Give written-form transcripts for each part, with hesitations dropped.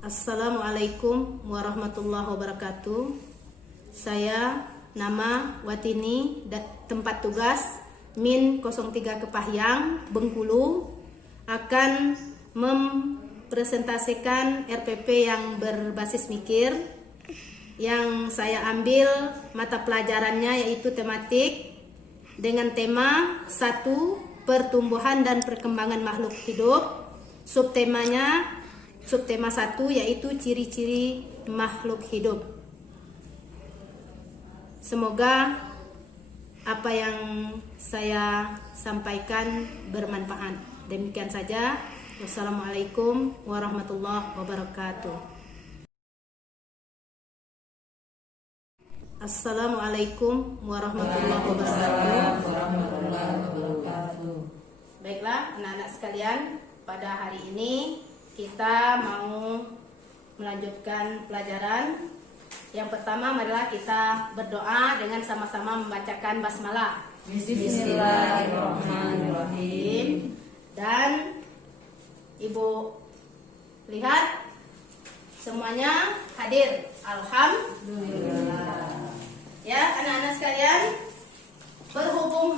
Assalamualaikum warahmatullahi wabarakatuh. Saya nama Watini, tempat tugas Min 03 Kepahyang, Bengkulu, akan mempresentasikan RPP yang berbasis mikir. Yang saya ambil mata pelajarannya yaitu tematik dengan tema 1. Pertumbuhan dan perkembangan makhluk hidup. Subtema 1 yaitu ciri-ciri makhluk hidup. Semoga apa yang saya sampaikan bermanfaat. Demikian saja. Wassalamualaikum warahmatullahi wabarakatuh. Assalamualaikum warahmatullahi wabarakatuh. Baiklah anak-anak sekalian, pada hari ini kita mau melanjutkan pelajaran. Yang pertama, marilah kita berdoa dengan sama-sama membacakan basmalah. Bismillahirrahmanirrahim. Dan Ibu lihat semuanya hadir. Alhamdulillah. Ya, anak-anak sekalian, berhubung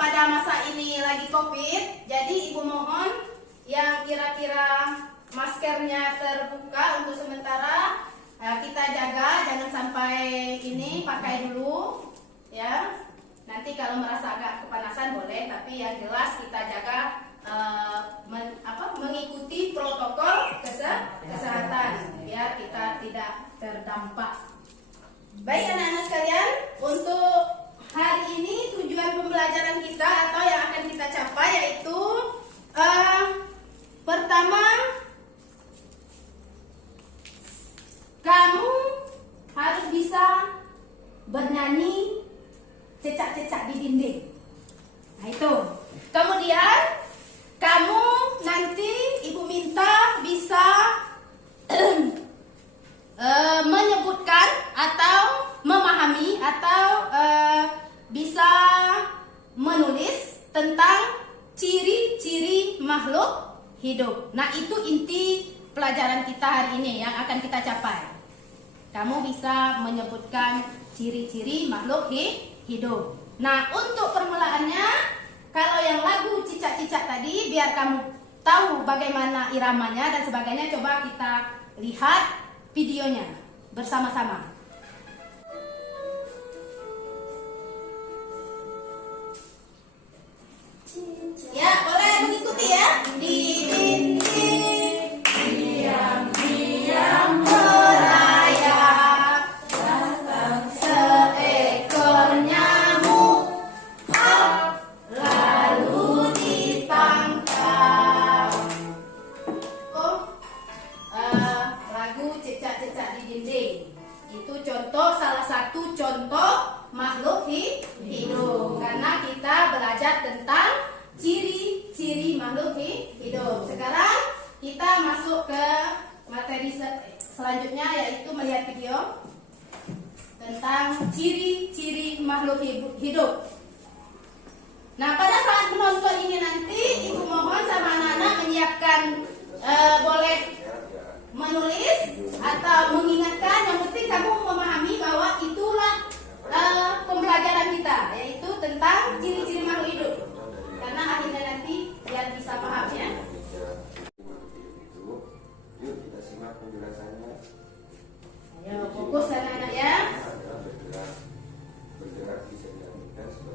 pada masa ini lagi Covid, jadi Ibu mohon yang kira-kira maskernya terbuka untuk sementara kita jaga, jangan sampai ini pakai dulu ya. Nanti kalau merasa agak kepanasan boleh, tapi yang jelas kita jaga mengikuti protokol kesehatan biar kita tidak terdampak. Baik anak-anak sekalian, untuk hari ini tujuan pembelajaran kita atau yang akan kita capai yaitu pertama, kamu harus bisa bernyanyi cecak-cecak di dinding. Nah itu. Kemudian kamu nanti Ibu minta bisa menyebutkan atau memahami atau bisa menulis tentang ciri-ciri makhluk hidup. Nah itu inti pelajaran kita hari ini yang akan kita capai. Kamu bisa menyebutkan ciri-ciri makhluk hidup. Nah untuk permulaannya, kalau yang lagu cicak-cicak tadi, biar kamu tahu bagaimana iramanya dan sebagainya, coba kita lihat videonya bersama-sama. Ya, boleh mengikuti ya. Di dinding diam-diam merayap, datang seekor nyamuk, lalu ditangkap. Lagu cecak-cecak di dinding itu salah satu contoh makhluk hidup, karena kita belajar tentang ciri-ciri makhluk hidup. Sekarang kita masuk ke materi selanjutnya, yaitu melihat video tentang ciri-ciri makhluk hidup. Nah, pada saat menonton ini nanti Ibu mohon sama anak-anak menyiapkan boleh menulis atau mengingatkan. Yang penting kamu memahami bahwa itulah pembelajaran kita, yaitu tentang ciri-ciri makhluk hidup. Karena akhirnya nanti biar bisa paham ya. Yuk kita simak penjelasannya. Ayo fokus anak-anak ya. Bergerak bisa diartikan sebagai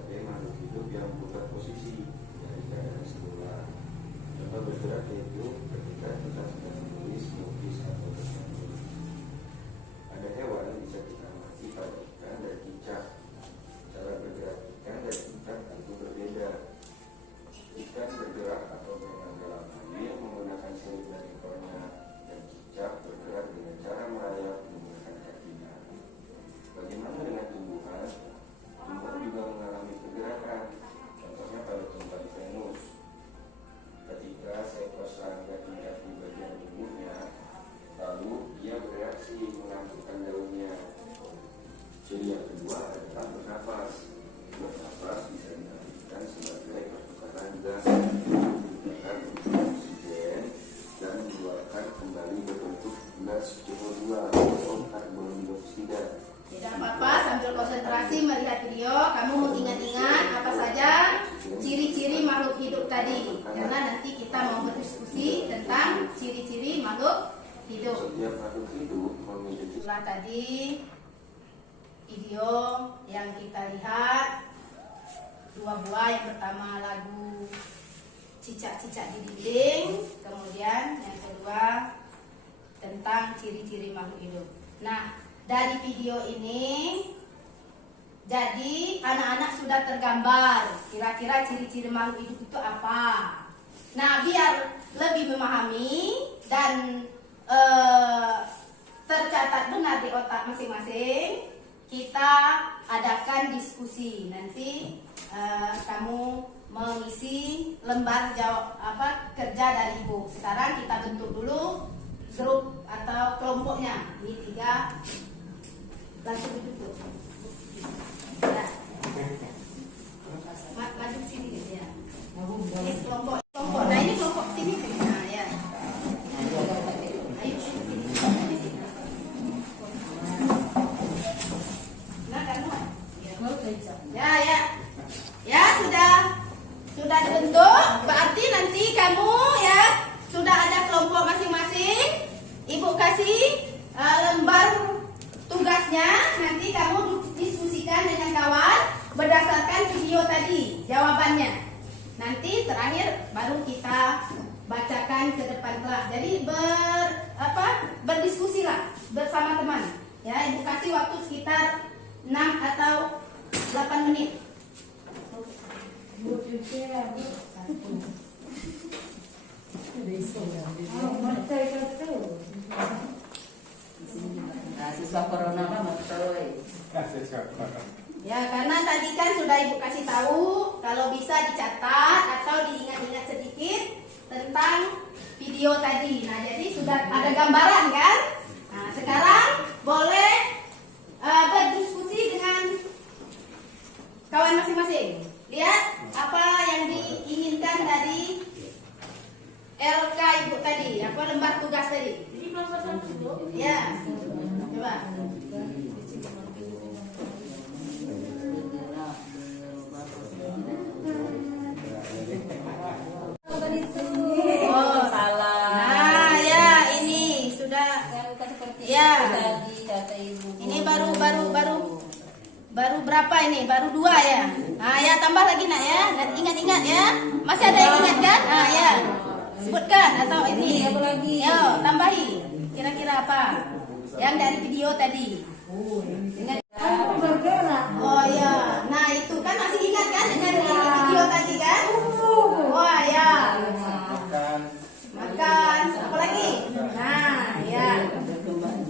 mengikuti. Setelah tadi video yang kita lihat dua buah, yang pertama lagu cicak-cicak di dinding, kemudian yang kedua tentang ciri-ciri makhluk hidup. Nah, dari video ini jadi anak-anak sudah tergambar kira-kira ciri-ciri makhluk hidup itu apa. Nah, biar lebih memahami dan tercatat benar di otak masing-masing, kita adakan diskusi. Nanti kamu mengisi lembar jawab kerja dari ibu. Sekarang kita bentuk dulu grup atau kelompoknya. Ini 3, langsung duduk. Ya. Maju sini gitu ya. Ini kelompok. Nah, ini kelompok sini. Nah, ya. Ayo sini. Nah, kamu. Ya. Ya, sudah dibentuk. Berarti nanti kamu ya sudah ada kelompok masing-masing. Ibu kasih lembar tugasnya. Nanti kamu diskusikan dengan kawan berdasarkan video tadi jawabannya. Nanti terakhir baru kita bacakan ke depan kelas. Jadi berdiskusilah bersama teman. Ya, ibu kasih waktu sekitar 6 atau 8 menit. Siswa corona mah betul. Ya, karena tadi kan sudah ibu kasih tahu kalau bisa dicatat atau diingat-ingat sedikit tentang video tadi. Nah, jadi sudah ada gambaran kan? Nah, sekarang boleh berdiskusi dengan kawan masing-masing. Lihat apa yang diinginkan dari LK ibu tadi, apa lembar tugas tadi? Ya, coba. Oh, salah. Nah, ya ini sudah. Ya. Ini baru berapa ini? Baru 2 ya. Nah, ya tambah lagi nak ya. Dan ingat-ingat ya. Masih ada yang ingat kan? Nah, ya. Sebutkan atau ini. Apa lagi? Yo, tambahi. Kira-kira apa? Yang dari video tadi. Ingat? Oh ya. Nah, itu kan masih ingat kan dengan video tadi kan? Wah, ya. Makan. Apa lagi? Nah, ya.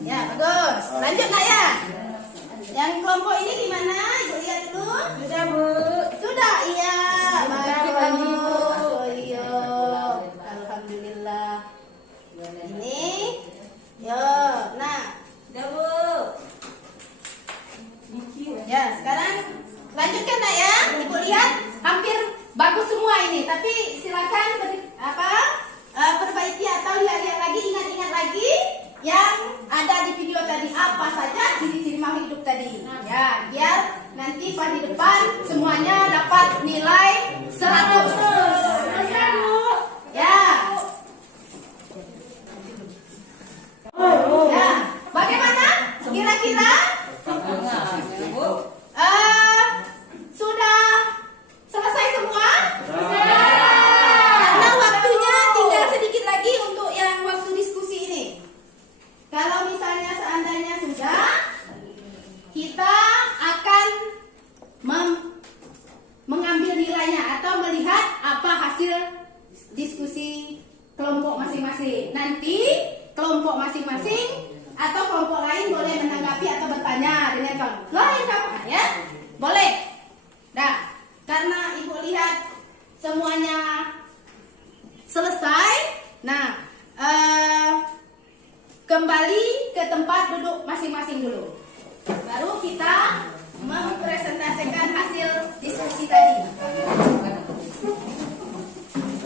Ya, bagus. Lanjut nak ya. Yang kelompok ini di mana? Ibu lihat dulu. Sudah, Bu. Sudah, iya. Sudah, Bagus. Oh iya. Alhamdulillah. Ini. Yo, nah. Sudah, Bu. Ya, sekarang lanjutkan nak ya. Ibu lihat hampir bagus semua ini. Tapi silakan perbaiki atau lihat-lihat lagi, ingat-ingat lagi yang ada di video tadi, apa saja ciri-ciri makhluk hidup tadi. Ya, biar nanti pas di depan semuanya dapat nilai 100. Ya. Ya, bagaimana? Kira-kira sudah selesai semua? Karena waktunya tinggal sedikit lagi untuk yang waktu diskusi ini. Kalau misalnya seandainya sudah, kita akan mengambil nilainya atau melihat apa hasil diskusi kelompok masing-masing. Nanti kelompok masing-masing atau kelompok lain boleh menanggapi atau bertanya dengan kelompok lain, ya, boleh. Nah, karena ibu lihat semuanya selesai, nah kembali ke tempat duduk masing-masing dulu. Baru kita mempresentasikan hasil diskusi tadi.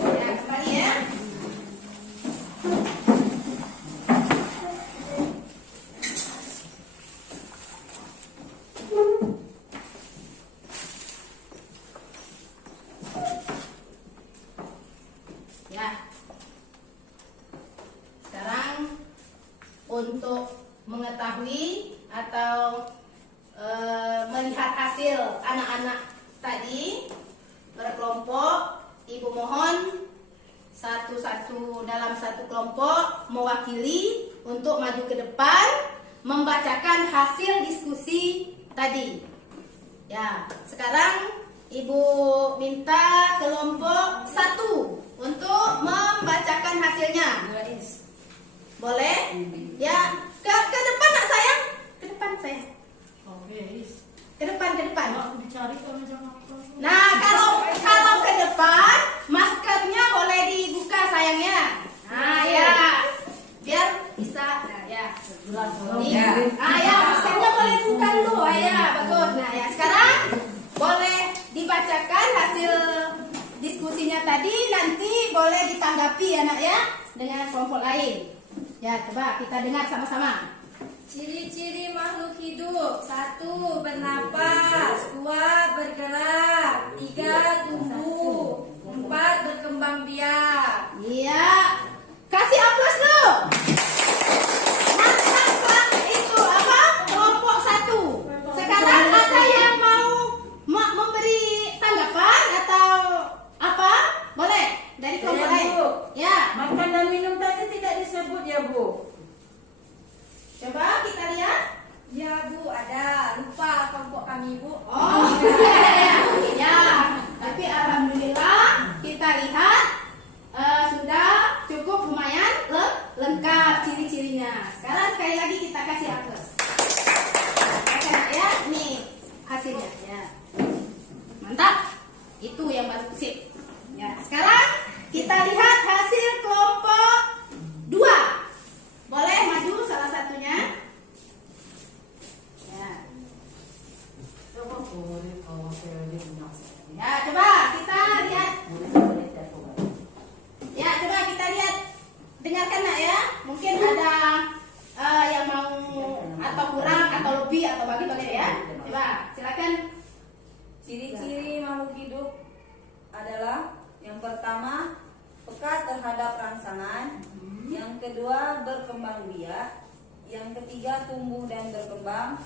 Ya, kembali ya. mengetahui atau melihat hasil anak-anak tadi berkelompok, Ibu mohon satu-satu dalam satu kelompok mewakili untuk maju ke depan membacakan hasil diskusi tadi. Ya, sekarang Ibu minta kelompok 1 untuk membacakan hasilnya. Boleh? Ya, ke depan nak sayang. Ke depan sayang. Ke depan. Nah, kalau ke depan, maskernya boleh dibuka sayangnya. Nah, ya. Biar bisa. Nah, ya. Ya. Ah, ya, maskernya boleh dibuka dulu. Ah, ya, bagus. Nah, ya, sekarang boleh dibacakan hasil diskusinya tadi, nanti boleh ditanggapi ya nak ya dengan kelompok lain. Ya, coba kita dengar sama-sama. Ciri-ciri makhluk hidup: 1. Bernapas, 2. Bergerak, 3. Tumbuh, 4. Berkembang biak. Iya, kasih aplaus dulu. Mantap itu apa? Kelompok 1. Sekarang ada yang mau memberi tanggapan atau apa? Boleh dari kelompok lain. Ya. Makan dan minum tadi tidak disebut ya Bu? Coba kita lihat. Ya Bu, ada. Lupa kelompok kami Bu. Oh, ya. Tapi alhamdulillah kita lihat sudah cukup lumayan lengkap ciri-cirinya. Sekarang sekali lagi kita kasih aplaus. Ya, ini hasilnya ya. Mantap. Itu yang baru sip. Ya, sekarang kita lihat hasil kelompok 2. Boleh maju salah satunya? Ya. Ya, coba kita lihat. Ya, coba kita lihat. Dengarkan nak ya. Mungkin ada yang mau atau kurang atau lebih atau bagi-bagi ya. Coba, silakan. Ciri-ciri makhluk hidup adalah yang pertama, peka terhadap rangsangan. Yang kedua, berkembang biak. Yang ketiga, tumbuh dan berkembang.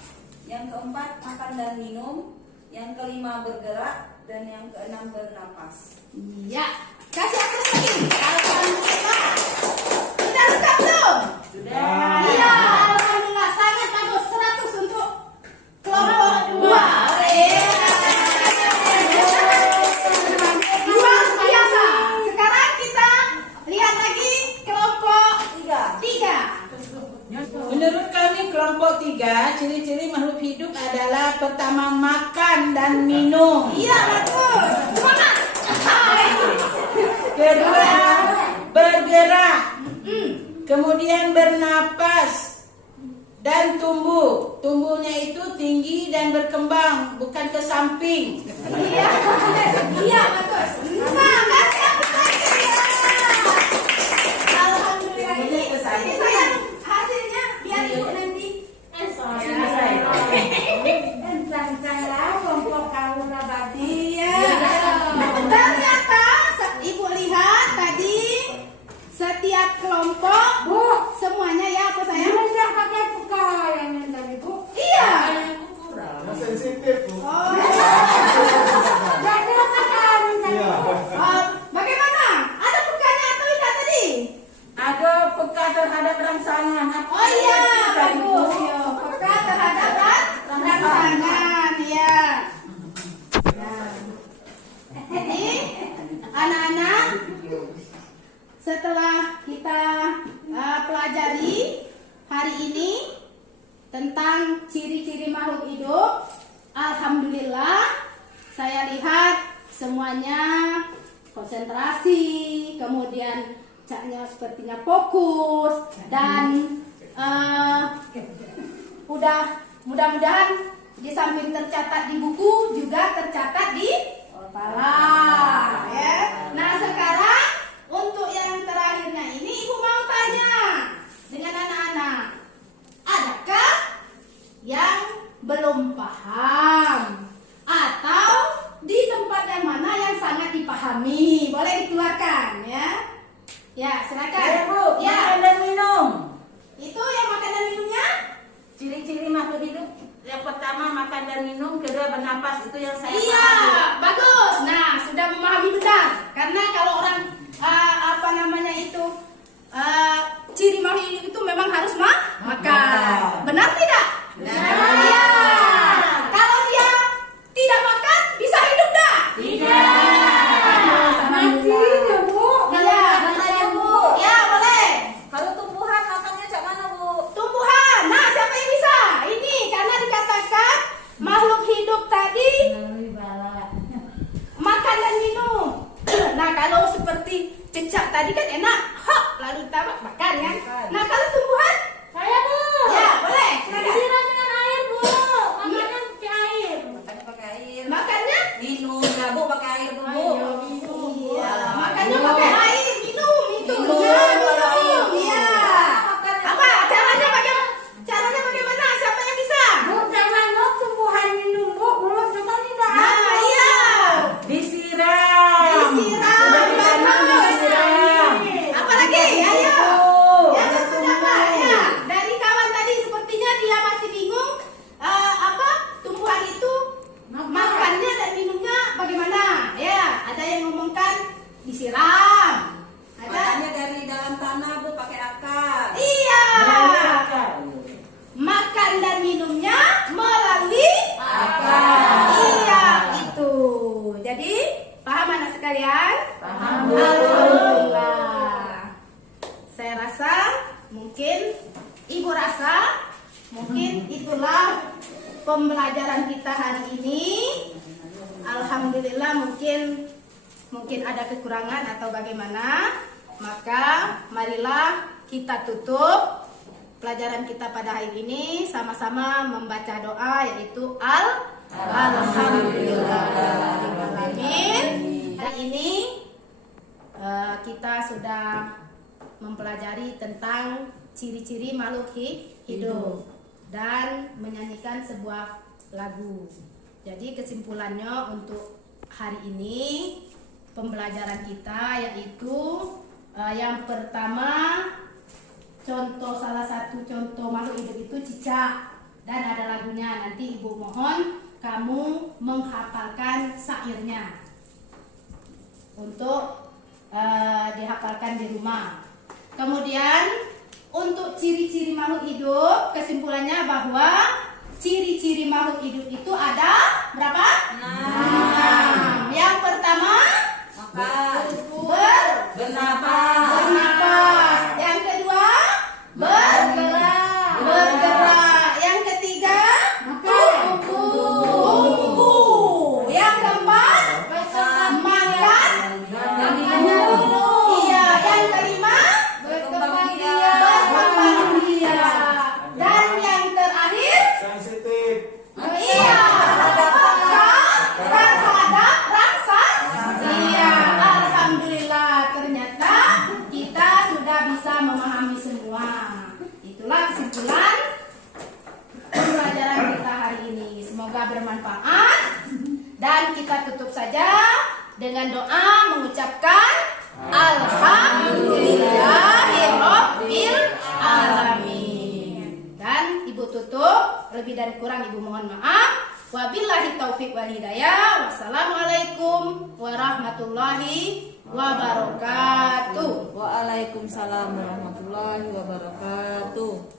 Yang keempat, makan dan minum. Yang kelima, bergerak. Dan yang keenam, bernapas. Ya, kasih aplaus lagi. Alhamdulillah. Sudah lengkap belum? Sudah. Iya, alhamdulillah sangat bagus. 100 untuk kelompok 2. Luar biasa. Sekarang kita lihat lagi kelompok 3. Menurut kami kelompok 3, ciri-ciri makhluk hidup adalah pertama makan dan minum. Iya, bagus. Semangat. Kedua, bergerak. Kemudian bernapas dan tumbuh. Tumbuhnya itu tinggi dan berkembang, bukan ke samping. Iya, iya bagus. Nah, kasih aplaus lagi. Ya. Alhamdulillah. Ini saya hasilnya biar ibu nanti. Iya. Ternyata ibu lihat tadi setiap kelompok semuanya ya apa sayang? Iya. Sensitif Bu. Oh. Iya. Bagaimana? Ada pekanya atau tidak tadi? Ada peka terhadap rangsangan. Oh iya, bagus. Yo, peka terhadap rangsangan, ya. Nah, ini anak-anak setelah kita pelajari hari ini tentang ciri-ciri makhluk hidup, alhamdulillah saya lihat semuanya konsentrasi, kemudian caknya sepertinya fokus dan mudah-mudahan di samping tercatat di buku juga tercatat di kepala ya. Nah, sekarang untuk yang terakhirnya ini ibu mau tanya dengan anak-anak, adakah yang belum paham atau di tempat yang mana yang sangat dipahami? Boleh dikeluarkan ya. Ya, silakan. Ya Bu, Ya. makan dan minum. Itu yang makan dan minumnya? pertama makan dan minum, kedua bernapas. Itu yang saya Iya, pahami. bagus. Nah, sudah memahami benar. Karena kalau orang apa namanya itu ciri makhluk hidup itu memang harus makan. Benar tidak? Benar. Iya. Kalau dia tidak makan, bisa hidup dah? Mati ya, Bu. Iya. Katanya, Bu. Ya, boleh. Kalau tumbuhan makannya cak mana, Bu? Tumbuhan. Nah, siapa yang bisa? Ini karena dikatakan makhluk hidup tadi makan dan minum. Nah, kalau seperti cecak tadi kan enak, hop, lalu kita makan kan. Nah, kalau tumbuhan, Saya, Bu. ya boleh. Silakan. Siram dengan air, Bu. Makannya pakai air. Makannya pakai air. Makannya, Minum, ya, Bu, pakai air tuh, Bu. iya, makannya pakai air, minum itu. Minum, Ya, pakai minum, air. iya. Apa? Caranya bagaimana? Siapa yang bisa? Bu, jangan lo tumbuhan minum, Bu. Mulut kita tidak Nah, ada. iya. Disiram. Disiram. Udah ditanam, disiram. Apalagi? Ayo. Tuh. Yang ketiga apa? Ya, dari kawan tadi sepertinya dia masih bingung apa tumbuhan itu makannya dan minumnya bagaimana? Ya, ada yang ngomongkan disiram. Ada? Makannya dari dalam tanah, Bu, pakai akar. Iya. Akar. Makan dan minumnya melalui Akar. Iya, itu. Jadi, paham anak sekalian? Paham, Bu. Alhamdulillah. Saya rasa mungkin Ibu rasa mungkin itulah pembelajaran kita hari ini. Alhamdulillah mungkin ada kekurangan atau bagaimana. Maka marilah kita tutup pelajaran kita pada hari ini sama-sama membaca doa yaitu Alhamdulillahirrahmanirrahim. Hari ini kita sudah mempelajari tentang ciri-ciri makhluk hidup dan menyanyikan sebuah lagu. Jadi kesimpulannya untuk hari ini pembelajaran kita yaitu yang pertama, salah satu contoh makhluk hidup itu cicak dan ada lagunya. Nanti Ibu mohon kamu menghafalkan syairnya untuk dihafalkan di rumah. Kemudian untuk ciri-ciri makhluk hidup, kesimpulannya bahwa ciri-ciri makhluk hidup itu ada berapa? 6. Yang pertama, Makan. Bernapas. bernapas. Yang kedua, bergerak. Yang ketiga, tumbuh. Yang keempat, makan. Iya. Yang kelima, berkembang biak. Dan yang terakhir, Sensitif. iya, terhadap rasa. Iya, alhamdulillah ternyata kita sudah bisa memahami semua. Itulah kesimpulan pembelajaran kita hari ini. Semoga bermanfaat dan kita tutup saja dengan doa mengucapkan Alhamdulillahirabbil alamin. Dan Ibu tutup, lebih dan kurang Ibu mohon maaf. Wabillahi taufik wal hidayah. Wassalamualaikum warahmatullahi wabarakatuh. Waalaikumsalam warahmatullahi wabarakatuh.